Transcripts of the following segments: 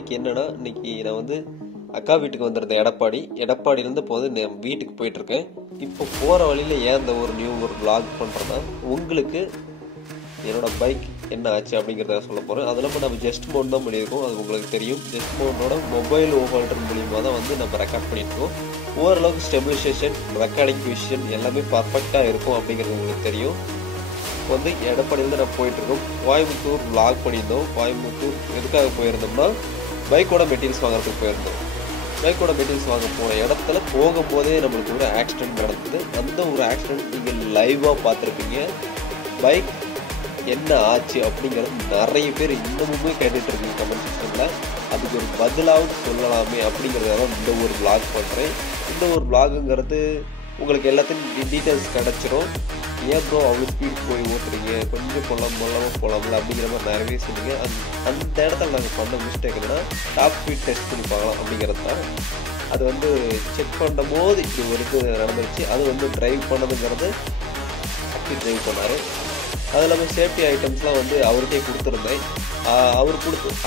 இன்னைக்கு என்னன்னா, இன்னைக்கு நான் வந்து அக்கா வீட்டுக்கு வந்திருந்தேன். எடப்பாடியிலேருந்து இப்போ வந்து நான் வீட்டுக்கு போயிட்டு இருக்கேன். இப்போ போற வழியில ஏன் இந்த ஒரு vlog பண்றேன்னா, உங்களுக்கு என்னோட பைக் என்ன ஆச்சு அப்படிங்கிறத சொல்ல போறேன். அது இல்லாமல் நம்ம ஜஸ்ட் மவுண்ட் தான் பண்ணியிருக்கோம், அது உங்களுக்கு தெரியும். ஜஸ்ட் மவுண்டோட மொபைல் ஓவல்டர் மூலியமாக தான் வந்து நம்ம ரெக்கார்ட் பண்ணியிருக்கோம். ஓரளவுக்கு ஸ்டெபிலைசேஷன், ரெக்கார்டிங் பொசிஷன் எல்லாமே பர்ஃபெக்டாக இருக்கும் அப்படிங்கிறது உங்களுக்கு தெரியும். இப்போ வந்து எடப்பாடியிலேருந்து நான் போயிட்டு இருக்கோம். கோயம்புத்தூர் vlog பண்ணியிருந்தோம். கோயம்புத்தூர் எதுக்காக போயிருந்தோம்னா, பைக்கோட மெட்டீரியல்ஸ் வாங்குறதுக்கு போயிருந்தோம். பைக்கோட மெட்டீரியல்ஸ் வாங்க போன இடத்துல போகும்போதே நம்மளுக்கு ஒரு ஆக்சிடென்ட் நடந்தது. அந்த ஒரு ஆக்சிடென்ட் நீங்கள் லைவாக பார்த்துருப்பீங்க. பைக் என்ன ஆச்சு அப்படிங்கிறது நிறைய பேர் இன்னமுமே கேட்டுட்டு இருக்கீங்க கமெண்ட் செக்ஷனில். அதுக்கு ஒரு பதிலாவது சொல்லலாமே அப்படிங்கிறத இந்த ஒரு vlog பண்ணுறேன். இந்த ஒரு vlogங்கிறது உங்களுக்கு எல்லாத்தையும் டீட்டெயில்ஸ் கிடச்சிரும். ஏன் ப்ரோ அவ்வளோ ஸ்பீட் போய் ஓட்டுறீங்க, கொஞ்சம் போகலாம்ல அப்படிங்கிற மாதிரி நிறையவே சொன்னீங்க. அந்த இடத்துல நாங்கள் பண்ண மிஸ்டேக் என்னன்னா, டாப் ஸ்பீட் டெஸ்ட் பண்ணி பார்க்கலாம் அப்படிங்கிறது தான். அது வந்து செக் பண்ணும் போது இப்படி ஒரு இது நடந்துருச்சு. அது வந்து டிரைவ் பண்ணதுங்கிறது அப்படி டிரைவ் பண்ணார். அது இல்லாமல் சேஃப்டி ஐட்டம்ஸ்லாம் வந்து அவருக்கே கொடுத்துருந்தேன்.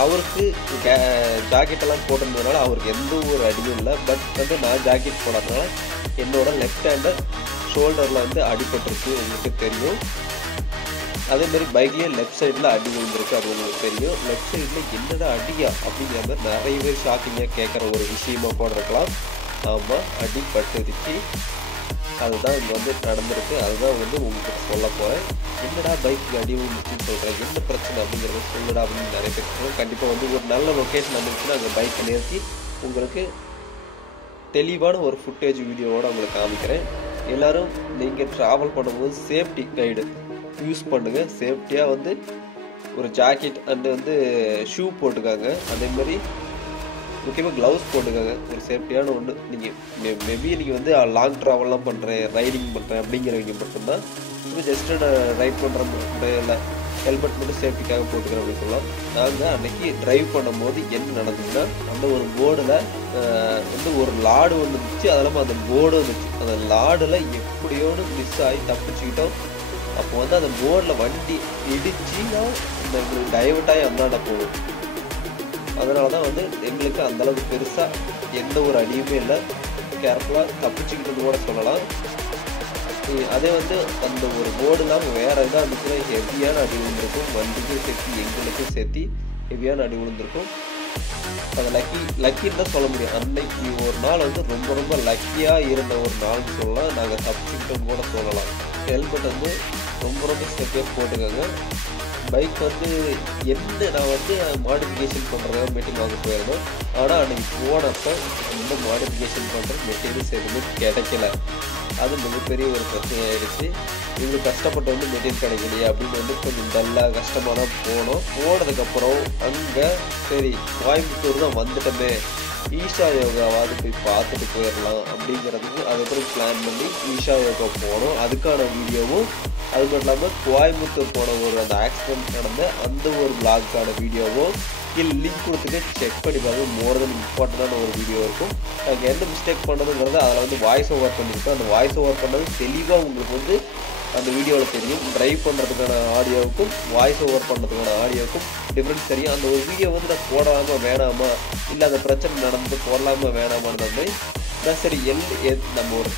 அவருக்கு ஜாக்கெட்டெல்லாம் போட்டிருந்ததுனால அவருக்கு எந்த ஒரு அடியும் இல்லை. பட் வந்து நான் ஜாக்கெட் போடாதனால என்னோட லெஃப்ட் ஹேண்டர் ஷோல்டரில் வந்து அடிபட்டுருக்கு, உங்களுக்கு தெரியும். அதேமாதிரி பைக்லேயே லெஃப்ட் சைடில் அடி விழுந்திருக்கு, அது உங்களுக்கு தெரியும். லெஃப்ட் சைடில் என்னடா அடியா அப்படிங்கிற மாதிரி நிறைய பேர் ஷாக்கிங்காக கேட்குற ஒரு விஷயமா கூட இருக்கலாம். ஆமாம், அடிபட்டுருச்சு. அதுதான் இங்கே வந்து நடந்திருக்கு. அதுதான் வந்து உங்களுக்கு சொல்ல போகிறேன். என்னடா பைக்கு அடி விழுந்துச்சுன்னு சொல்கிறேன், என்ன பிரச்சனை அப்படிங்கிறத சொல்லுடா அப்படின்னு நிறைய பேர் சொல்லுவோம். கண்டிப்பாக வந்து ஒரு நல்ல லொக்கேஷன் வந்துருச்சுன்னா அங்கே பைக்கை நிறுத்தி உங்களுக்கு தெளிவான ஒரு ஃபுட்டேஜ் வீடியோவோடு உங்களுக்கு காமிக்கிறேன். எல்லோரும் நீங்கள் ட்ராவல் பண்ணும்போது சேஃப்டி கைடு யூஸ் பண்ணுங்கள். சேஃப்டியாக வந்து ஒரு ஜாக்கெட் அண்டு வந்து ஷூ போட்டுக்காங்க. அதேமாதிரி முக்கியமாக க்ளவுஸ் போட்டுக்காங்க. ஒரு சேஃப்டியான ஒன்று. நீங்கள் மேபி நீங்கள் வந்து லாங் ட்ராவல்லாம் பண்ணுறேன், ரைடிங் பண்ணுறேன் அப்படிங்கிறவங்க மட்டும்தான் இப்போ ஜஸ்ட்டு நான் ரைட் பண்ணுற இல்லை ஹெல்மெட் மட்டும் சேஃப்டிக்காக போட்டுக்கிறேன் அப்படின்னு சொல்லலாம். நாங்கள் அன்றைக்கி ட்ரைவ் பண்ணும்போது என்ன நடந்ததுன்னா, அந்த ஒரு போர்டில் வந்து ஒரு லாடு ஒன்று இருந்துச்சு. அது இல்லாமல் அந்த போர்டு வந்துச்சு. அந்த லாடில் எப்படியோன்னு மிஸ் ஆகி தப்பிச்சுக்கிட்டோம். அப்போ வந்து அந்த போர்டில் வண்டி இடிச்சுன்னா எங்களுக்கு டைவர்ட் ஆகி அந்தாண்ட போகும். அதனால தான் வந்து எங்களுக்கு அந்தளவுக்கு பெருசாக எந்த ஒரு அடியுமே இல்லை. கேர்ஃபுல்லாக தப்பிச்சுக்கிட்டது கூட சொல்லலாம். அதே வந்து அந்த ஒரு போர்டு இல்லாமல் வேறு இதாக இருந்துச்சுன்னா ஹெவியான அடி விழுந்திருக்கும். வண்டிக்கும் சேர்த்து எங்களுக்கும் சேர்த்து ஹெவியான அடி விழுந்திருக்கும். அது லக்கின்னு தான் சொல்ல முடியும். அன்னைக்கு ஒரு நாள் வந்து ரொம்ப லக்கியாக இருந்த ஒரு நாள்னு சொல்லலாம். நாங்கள் தப்பிச்சுக்கிட்டோன்னு கூட சொல்லலாம். ஹெல்மெட் வந்து ரொம்ப சேஃப்டியாக போட்டுக்கோங்க. பைக் வந்து நான் வந்து மாடிஃபிகேஷன் பண்ணுறதா மெட்டீரியல் வாங்க போயிருந்தோம். ஆனால் அன்றைக்கி போனப்போ ரொம்ப மாடிஃபிகேஷன் பண்ணுற மெட்டீரியல்ஸ் எதுவுமே கிடைக்கல. அது மிகப்பெரிய ஒரு பிரச்சனையாயிடுச்சு. இவங்க கஷ்டப்பட்டு வந்து மெட்டீரியல் கிடைக்கலையே அப்படின்னு வந்து கொஞ்சம் டல்லாக கஷ்டமாக தான் போனதுக்கப்புறம் அங்கே சரி கோயம்புத்தூர் தான் வந்துட்டோமே, ஈஷா யோகாவாவது போய் பார்த்துட்டு போயிடலாம் அப்படிங்கிறதுக்கு அதுக்கப்புறம் பிளான் பண்ணி ஈஷா யோகா போனோம். அதுக்கான வீடியோவும், அது மட்டும் இல்லாமல் கோயம்புத்தூர் போன அந்த ஆக்சிடென்ட் நடந்த அந்த ஒரு vlogக்கான வீடியோவும் கீழே லிங்க் கொடுத்துட்டு செக் பண்ணி பாருங்க. மோர் தென் இம்பார்ட்டண்டான ஒரு வீடியோ இருக்கும். நாங்கள் என்ன மிஸ்டேக் பண்ணதுங்கிறது அதில் வந்து வாய்ஸ் ஓவர் பண்ணியிருக்கோம். அந்த வாய்ஸ் ஓவர் பண்ணது தெளிவாக உங்களுக்கு வந்து அந்த வீடியோவில் தெரியும். ட்ரைவ் பண்ணுறதுக்கான ஆடியோவுக்கும் வாய்ஸ் ஓவர் பண்ணுறதுக்கான ஆடியோவுக்கும் டிஃப்ரென்ஸ் தெரியும். அந்த ஒரு வீடியோ வந்து நான் போடாமா வேணாமா, இல்லை அந்த பிரச்சனை நடந்து போடலாமா வேணாமான்னு மாதிரி நான் சரி நம்ம ஒரு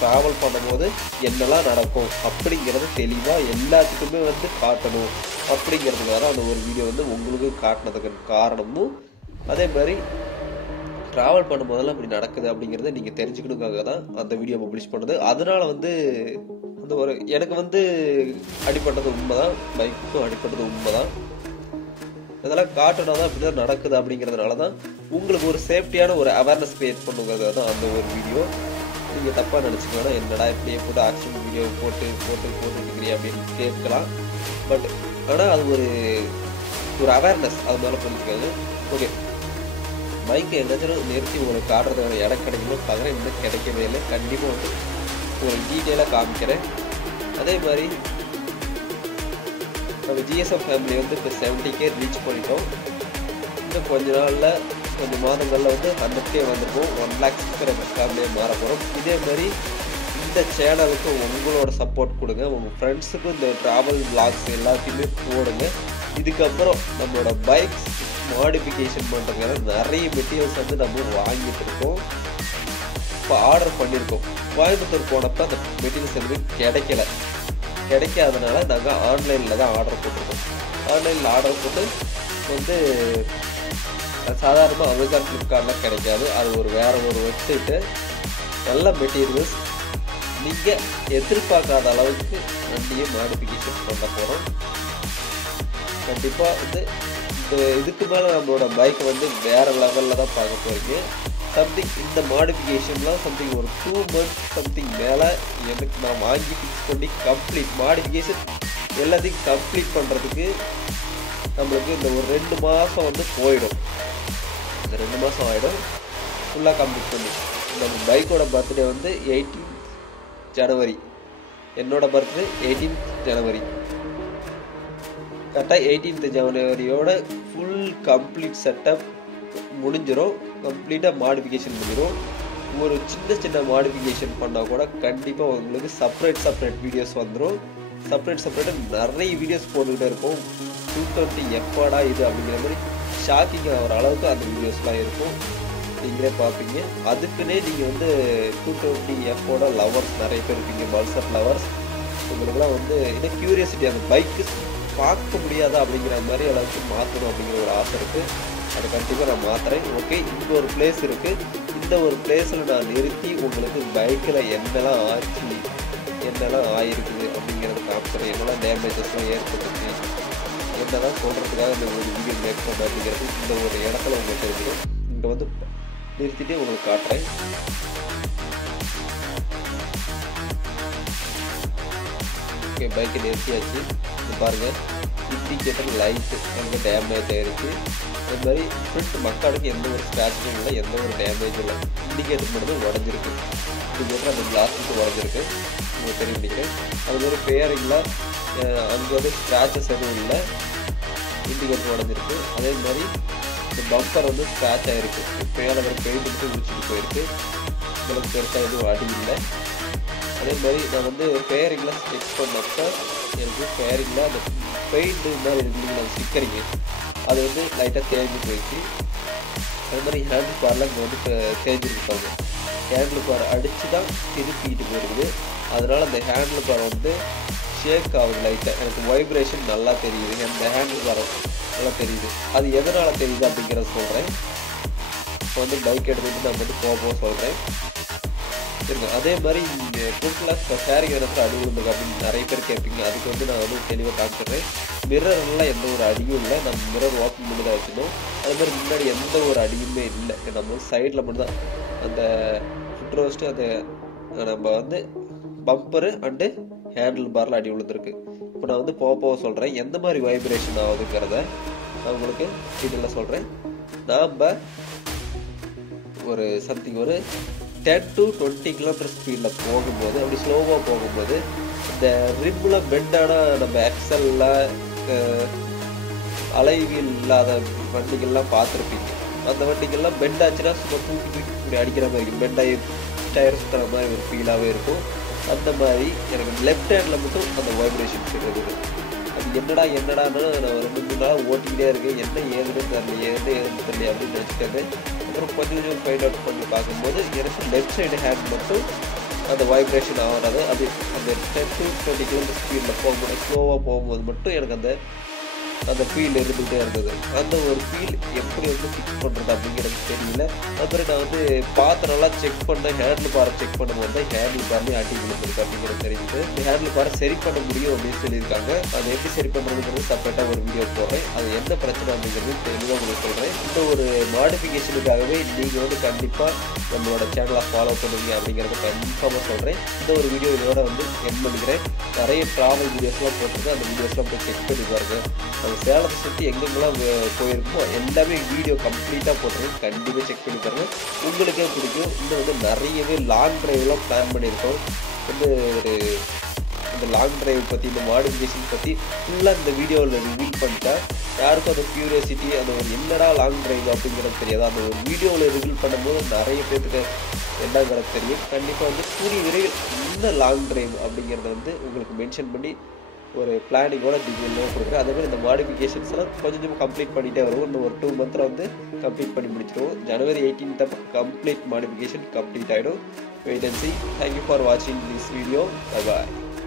ட்ராவல் பண்ணும்போது என்னெல்லாம் நடக்கும் அப்படிங்கிறது தெளிவாக எல்லாத்துக்குமே வந்து காட்டணும் அப்படிங்கிறதுக்காக அந்த ஒரு வீடியோ வந்து உங்களுக்கு காட்டினதுக்கு காரணமும், அதே மாதிரி ட்ராவல் பண்ணும்போதெல்லாம் இப்படி நடக்குது அப்படிங்கிறத நீங்கள் தெரிஞ்சுக்கணுக்காக தான் அந்த வீடியோ பப்ளிஷ் பண்ணுது. அதனால வந்து அந்த ஒரு எனக்கு வந்து அடிப்பட்டது உண்மைதான், பைக்கும் அடிப்பட்டது உண்மைதான். இதெல்லாம் காட்டணும் தான் இப்படிதான் நடக்குது அப்படிங்கிறதுனால தான் உங்களுக்கு ஒரு சேஃப்டியான ஒரு அவேர்னஸ் கிரியேட் பண்ணுங்கிறது தான் அந்த ஒரு வீடியோ. நீங்கள் தப்பாக நினச்சிக்கணும், என்னடா இப்படியே போட்டு ஆக்சிடென்ட் வீடியோ போட்டுருக்கிறீ அப்படின்னு கேட்கலாம். பட் ஆனால் அது ஒரு அவேர்னஸ், அது மேலே புரிஞ்சுக்காது. ஓகே, பைக்கை எங்கேயாச்சும் நிறுத்தி உங்களுக்கு காட்டுறதுக்கான இடம் கிடைக்கணும் பார்க்குறேன். இன்னும் கிடைக்கவே இல்லை. கண்டிப்பாக வந்து உங்களுக்கு டீட்டெயிலாக காமிக்கிறேன். அதே மாதிரி நம்ம ஜிஎஸ்எம் ஃபேமிலி வந்து இப்போ 70K ரீச் பண்ணிட்டோம். இன்னும் கொஞ்சம் மாதங்களில் வந்து 100K வந்திருக்கும். 1 lakh சப்ஸ்கிரைபர் ஃபேமிலியாக மாற போகிறோம். இதே மாதிரி இந்த சேனலுக்கு உங்களோட சப்போர்ட் கொடுங்க. உங்கள் ஃப்ரெண்ட்ஸுக்கும் இந்த ட்ராவல் vlogs எல்லாத்தையுமே போடுங்க. இதுக்கப்புறம் நம்மளோட பைக்ஸ் மாடிஃபிகேஷன் பண்ணுறதுக்காக நிறைய மெட்டீரியல்ஸ் வந்து நம்ம வாங்கிட்டு இருக்கோம். இப்போ ஆர்டர் பண்ணியிருக்கோம். கோயம்புத்தூர் போனப்போ அந்த மெட்டீரியல்ஸ் எதுவும் கிடைக்காதனால நாங்கள் ஆன்லைனில் தான் ஆர்டர் போட்டிருக்கோம். ஆன்லைனில் ஆர்டர் போட்டு வந்து சாதாரணமாக அமேசான் ஃப்ளிப்கார்ட்லாம் கிடைக்காது. அது வேறு ஒரு வெப்சைட்டு. நல்ல மெட்டீரியல்ஸ் நீங்கள் எதிர்பார்க்காத அளவுக்கு வண்டியை மாடிஃபிகேஷன் பண்ண போகிறோம். கண்டிப்பாக வந்து இதுக்கு மேலே நம்மளோட பைக்கை வந்து வேறு லெவலில் தான் பார்க்க போகிறீங்க. சம்திங் இந்த மாடிஃபிகேஷன்லாம் சம்திங் ஒரு 2 months சம்திங் மேலே எனக்கு நான் வாங்கி ஃபிக்ஸ் பண்ணி கம்ப்ளீட் மாடிஃபிகேஷன் எல்லாத்தையும் கம்ப்ளீட் பண்ணுறதுக்கு நம்மளுக்கு இந்த ஒரு 2 மாதம் வந்து போயிடும். இந்த 2 மாதம் ஆகிடும் ஃபுல்லாக கம்ப்ளீட் பண்ணி. நம்ம பைக்கோட பர்த்டே வந்து 18 ஜனவரி. என்னோட பர்த்டே 18 ஜனவரி. கரெக்டாக 18 ஜனவரியோட ஃபுல் கம்ப்ளீட் செட்டப் முடிஞ்சிடும். கம்ப்ளீட்டாக மாடிஃபிகேஷன் முடிஞ்சிடும். ஒரு சின்ன மாடிஃபிகேஷன் பண்ணால் கூட கண்டிப்பாக உங்களுக்கு செப்பரேட் வீடியோஸ் வந்துடும். செப்பரேட்டாக நிறைய வீடியோஸ் போட்டுக்கிட்டே இருக்கும். 220 எப்படா இது அப்படிங்கிற மாதிரி ஷாக்கிங் ஆகிற அளவுக்கு அந்த வீடியோஸ்லாம் இருக்கும். நீங்களே பார்ப்பீங்க. அதுக்குன்னே நீங்கள் வந்து 220 எஃபோட லவர்ஸ் நிறைய பேர் இருப்பீங்க, பல்சர் லவர்ஸ். உங்களுக்குலாம் வந்து என்ன க்யூரியாசிட்டி, அந்த பைக்கு பார்க்க முடியாதா அப்படிங்கிற மாதிரி அளவுக்கு மாற்றணும் அப்படிங்கிற ஒரு ஆசை இருக்குது. அதை கண்டிப்பாக நான் மாற்றுறேன். ஓகே, இங்கே ஒரு பிளேஸ் இருக்குது. இந்த ஒரு பிளேஸில் நான் நிறுத்தி உங்களுக்கு பைக்கில் என்னெல்லாம் ஆச்சு, என்னெல்லாம் ஆயிருக்குது அப்படிங்கிறத காமிக்கிறேன். என்னெல்லாம் டேமேஜஸ்லாம் ஏற்பட்டுச்சு, என்னெல்லாம் சொல்கிறதுக்காக இந்த ஒரு வீடியோ மேக் பண்ண அப்படிங்கிறது இந்த ஒரு இடத்துல உங்களுக்கு தெரிஞ்சிடும். இங்கே வந்து நிறுத்திட்டு உங்களுக்கு காட்டுறேன். ஓகே, பைக்கை நிறுத்தியாச்சு. பாருங்கள், இண்டிகேட்டர் லைட்டு அங்கே டேமேஜ் ஆகிருக்கு. அது மாதிரி ஃப்ரண்ட் மக்காடுக்கு எந்த ஒரு ஸ்க்ராட்சும் இல்லை, எந்த ஒரு டேமேஜும் இல்லை. இண்டிகேட்டர் மட்டும் உடஞ்சிருக்கு. இண்டிகேட்டர் அந்த கிளாஸுக்கு உடஞ்சிருக்கு, உங்களுக்கு தெரியும் நினைக்கிறேன். அது மாதிரி பேரிங்கில் அங்கே வந்து ஸ்க்ராச்சஸ் எதுவும் இல்லை, இண்டிகேட்டர் உடஞ்சிருக்கு. அதே மாதிரி இந்த பம்பர் வந்து ஸ்க்ராட்ச் ஆகிருக்கு. பேரில் வர பெயிண்ட் மட்டும் உடிச்சிட்டு போயிருக்கு. உங்களுக்கு பெருசாக எதுவும் அடி இல்லை. அதே மாதிரி நான் வந்து பேரிங்கில் செக் பண்ணப்போ எனக்கு பேரிங்கில் அந்த பெயிண்ட் மாதிரி இருக்குங்க, அந்த ஸ்டிக்கரிங்கு அது வந்து லைட்டாக தேஞ்சு போயிடுச்சு. அது மாதிரி ஹேண்டில் பாரில் இங்கே வந்து தேஞ்சிருக்காங்க. ஹேண்டில் பார் அடித்து தான் திருப்பிக்கிட்டு போயிருக்குது. அதனால் அந்த ஹேண்டில் பார் வந்து ஷேக் ஆகுது லைட்டாக. எனக்கு வைப்ரேஷன் நல்லா தெரியுது. அந்த ஹேண்டில் பார் நல்லா தெரியுது. அது எதனால் தெரியுது அப்படிங்கிறத சொல்கிறேன். இப்போ வந்து பைக் எடுத்துகிட்டு நான் வந்து போக சொல்கிறேன். சரிங்க. அதே மாதிரி இங்கே ஃபுட்டில் இப்போ ஷேரிங் இடத்துல அடி விழுந்துருக்கு அப்படின்னு நிறைய பேர் கேட்பீங்க. அதுக்கு வந்து நான் வந்து தெளிவாக காமிச்சிடுறேன். மிரர்லாம் எந்த ஒரு அடியும் இல்லை. நம்ம மிரர் ஓப்பன் பண்ணி தான் வச்சுருந்தோம். அது மாதிரி முன்னாடி எந்த ஒரு அடியுமே இல்லை. நம்ம சைடில் மட்டும்தான் அந்த ஃபுட் ரோஸ்ட்டு, அந்த நம்ம வந்து பம்பரு அண்டு ஹேண்டில் பாரில் அடி விழுந்துருக்கு. இப்போ நான் வந்து போக சொல்கிறேன் எந்த மாதிரி வைப்ரேஷன் ஆகுதுங்கிறத நான் உங்களுக்கு டீட்டெயிலாக சொல்கிறேன். நாம் ஒரு சம்திங் ஒரு 10 to 20 கிலோமீட்டர் ஸ்பீடில் போகும்போது, அப்படி ஸ்லோவாக போகும்போது இந்த ரிம்மில் பெண்டான நம்ம எக்ஸலில் அலைவில் இல்லாத வண்டிகள்லாம் பார்த்துருப்பீங்க. அந்த வண்டிகள்லாம் பெண்ட் ஆச்சுன்னா சும்மா தூக்கி இப்படி அடிக்கிற மாதிரி இருக்கும். பெண்டாகி டயர் சுற்றுற மாதிரி ஒரு ஃபீலாகவே இருக்கும். அந்த மாதிரி எனக்கு லெஃப்ட் ஹேண்டில் மட்டும் அந்த வைப்ரேஷன்ஸ் இருக்குது. அது என்னடான்னு நான் 2-3 நாள் ஓட்டிக்கிட்டே இருக்கேன். என்ன ஏதுன்னு தெரியல அப்படின்னு நினச்சிட்டேன். அப்புறம் கொஞ்சம் ஃபைண்ட் அவுட் பண்ணி பார்க்கும்போது எனக்கு லெஃப்ட் சைடு ஹேண்ட் மட்டும் அந்த வைப்ரேஷன் ஆகாது. அது அந்த 10 to 20 கிலோமீட்டர் ஸ்பீடில் போகும்போது, ஸ்லோவாக போகும்போது மட்டும் எனக்கு அந்த ஃபீல் இருந்துகிட்டே இருந்தது. அந்த ஒரு ஃபீல் எப்படி வந்து ஃபிக்ஸ் பண்ணுறது அப்படிங்கிறது தெரியல. அப்புறம் நான் வந்து பாத்திரம்லாம் செக் பண்ணேன். ஹேண்டில் பாரை செக் பண்ணும்போது தான் ஹேண்டில் பார்லேயும் அடி விழுந்துருக்கு அப்படிங்கிறது தெரியுது. இந்த ஹேண்டில் பாரை சரி பண்ண முடியும் அப்படின்னு சொல்லியிருக்காங்க. அதை எப்படி சரி பண்ணுறதுங்கிறது செப்பரேட்டாக ஒரு வீடியோ போடுறேன். அது என்ன பிரச்சனை அப்படிங்கிறது தெளிவாக உங்களுக்கு சொல்கிறேன். இந்த ஒரு மாடிஃபிகேஷனுக்காகவே நீங்கள் வந்து கண்டிப்பாக நம்மளோட சேனலை ஃபாலோ பண்ணுவீங்க அப்படிங்கிறத கன்ஃபார்மாக சொல்கிறேன். இந்த ஒரு வீடியோ இதோட வந்து என் பண்ணிக்கிறேன். நிறைய ட்ராவல் வீடியோஸ்லாம் போட்டிருக்கேன். அந்த வீடியோஸ்லாம் போய் செக் பண்ணி பாருங்கள். நம்ம சேலத்தை சுற்றி எங்கெங்கெல்லாம் போயிருக்கோமோ எல்லாமே வீடியோ கம்ப்ளீட்டாக போட்டிருக்கேன். கண்டிப்பாக செக் பண்ணி பாருங்கள், உங்களுக்கே பிடிக்கும். இன்னும் வந்து நிறையவே லாங் ட்ரைவ்லாம் பிளான் பண்ணியிருக்கோம். வந்து ஒரு இந்த லாங் ட்ரைவ் பற்றி, இந்த மாடிஃபிகேஷன் பற்றி ஃபுல்லாக இந்த வீடியோவில் ரிவீல் பண்ணிட்டா யாருக்கும் அந்த க்யூரியாசிட்டி, அந்த ஒரு என்னடா லாங் ட்ரைவ் அப்படிங்கிறது தெரியாது. அந்த ஒரு வீடியோவில் ரிவீல் பண்ணும்போது நிறைய பேருக்கு என்னங்கிறது தெரியும். கண்டிப்பாக வந்து கூடிய விரைவில் இந்த லாங் ட்ரைவ் அப்படிங்கிறத வந்து உங்களுக்கு மென்ஷன் பண்ணி ஒரு பிளானிங்கோட டீட்டெயிலாக கொடுக்குறேன். அதேமாதிரி இந்த மாடிஃபிகேஷன்ஸ் எல்லாம் கொஞ்சம் கம்ப்ளீட் பண்ணிகிட்டே வருவோம். இன்னும் ஒரு 2 மந்த்தில் வந்து கம்ப்ளீட் பண்ணி முடிச்சிடுவோம். January 18th அப்போ கம்ப்ளீட் மாடிஃபிகேஷன் கம்ப்ளீட் ஆகிடும். Wait and see. Thank you for watching this video. Bye bye.